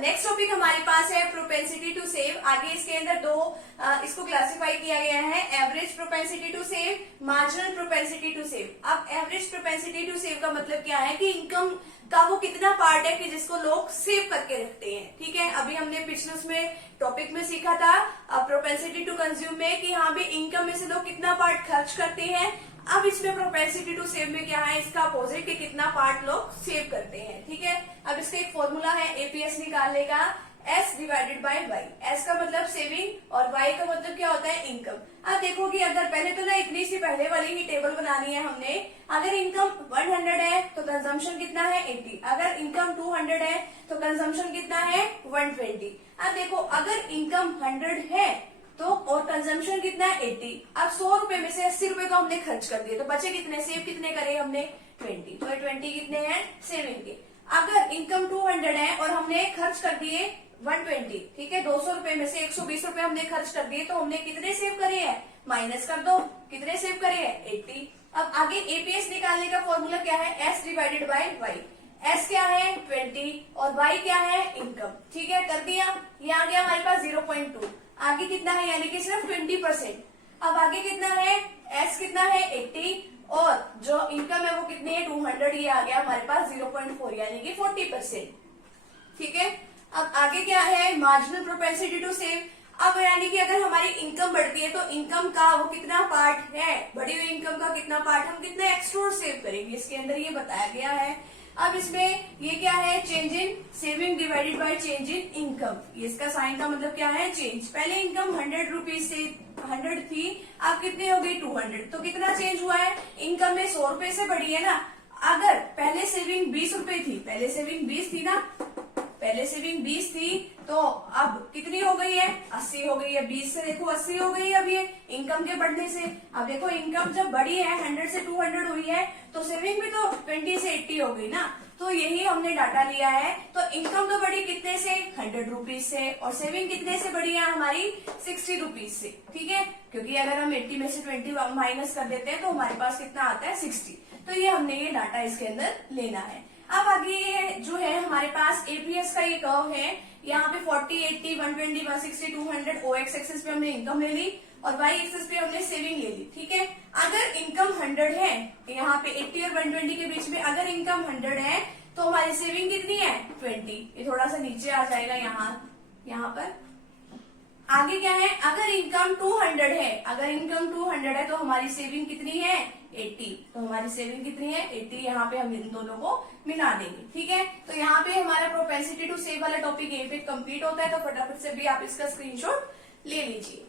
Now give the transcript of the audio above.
Next topic हमारे पास है propensity to save. आगे इसके अंदर दो इसको क्लासिफाई किया गया है, average propensity to save, marginal propensity to save. अब एवरेज प्रोपेंसिटी टू सेव का मतलब क्या है कि इनकम का वो कितना पार्ट है कि जिसको लोग सेव करके रखते हैं। ठीक है, अभी हमने पिछले उसमें टॉपिक में सीखा था प्रोपेंसिटी टू कंज्यूम में कि हाँ भी इनकम में से लोग कितना पार्ट खर्च करते हैं। अब इसमें प्रोपेंसिटी टू सेव में क्या है, इसका अपोजिट कि कितना पार्ट लोग सेव करते हैं। ठीक है, अब इसका एक फॉर्मूला है एपीएस निकालने का, S divided by Y. S का मतलब सेविंग और Y का मतलब क्या होता है, इनकम। अब देखो कि अगर पहले तो ना इतनी सी पहले वाली ही टेबल बनानी है हमने। अगर इनकम 100 है तो कंजम्पशन कितना है 80। अगर इनकम 200 है तो कंजम्पशन कितना है 120। अब देखो अगर इनकम 100 है तो और कंजम्पशन कितना है 80। अब 100 रुपए में से 80 रुपए को हमने खर्च कर दिए तो बचे कितने, सेव कितने करे हमने 20। तो 20 कितने हैं सेविंग के। अगर इनकम 200 है और हमने खर्च कर दिए 120, ठीक है, 200 रुपए में से 120 रुपए हमने खर्च कर दिए तो हमने कितने सेव करे हैं, माइनस कर दो, कितने सेव करे हैं 80। अब आगे एपीएस निकालने का फॉर्मूला क्या है, S divided by Y. S क्या है 20 और Y क्या है इनकम। ठीक है, कर दिया, ये आ गया हमारे पास 0.2। आगे कितना है, यानी कि सिर्फ 20%। अब आगे कितना है, S कितना है 80 और जो इनकम है वो कितनी है 200, ये आ गया हमारे पास 0.4 यानी कि 40%। ठीक है, अब आगे क्या है, मार्जिनल प्रोपेंसिटी टू सेव। अब यानी कि अगर हमारी इनकम बढ़ती है तो इनकम का वो कितना पार्ट है, बढ़ी हुई इनकम का कितना पार्ट हम कितना एक्स्ट्रा सेव करेंगे, इसके अंदर ये बताया गया है। अब इसमें ये क्या है, change in saving divided by change in income. इसका साइन का मतलब क्या है, चेंज। पहले इनकम 100 रुपीज से 100 थी, अब कितनी हो गई 200, तो कितना चेंज हुआ है, इनकम में 100 रुपए से बढ़ी है ना। अगर पहले सेविंग 20 रुपए थी, पहले सेविंग 20 थी ना, पहले सेविंग 20 थी तो अब कितनी हो गई है 80 हो गई है। 20 से देखो 80 हो गई है अब ये इनकम के बढ़ने से। अब देखो इनकम जब बढ़ी है 100 से 200 हुई है तो सेविंग भी तो 20 से 80 हो गई ना। तो यही हमने डाटा लिया है। तो इनकम तो बढ़ी कितने से 100 रुपीज से और सेविंग कितने से बढ़ी है हमारी 60 रुपीज से। ठीक है, क्योंकि अगर हम 80 में से 20 माइनस कर देते हैं तो हमारे पास कितना आता है 60। तो ये हमने ये डाटा इसके अंदर लेना है। अब आगे जो है हमारे पास एपीएस का ये कर्व है, यहाँ पे 40, 80, 120, 160, 200 OX एक्सिस पे हमने इनकम ले ली और Y एक्सिस पे हमने सेविंग ले ली। ठीक है, अगर इनकम 100 है, यहाँ पे 80 और 120 के बीच में अगर इनकम 100 है तो हमारी सेविंग कितनी है 20। ये थोड़ा सा नीचे आ जाएगा यहाँ पर। आगे क्या है, अगर इनकम 200 है, अगर इनकम 200 है तो हमारी सेविंग कितनी है 80। तो हमारी सेविंग कितनी है 80, यहाँ पे हम इन दोनों को मिला देंगे। ठीक है, तो यहाँ पे हमारा प्रोपेंसिटी टू सेव वाला टॉपिक यहीं पे कंप्लीट होता है। तो फटाफट से भी आप इसका स्क्रीनशॉट ले लीजिए।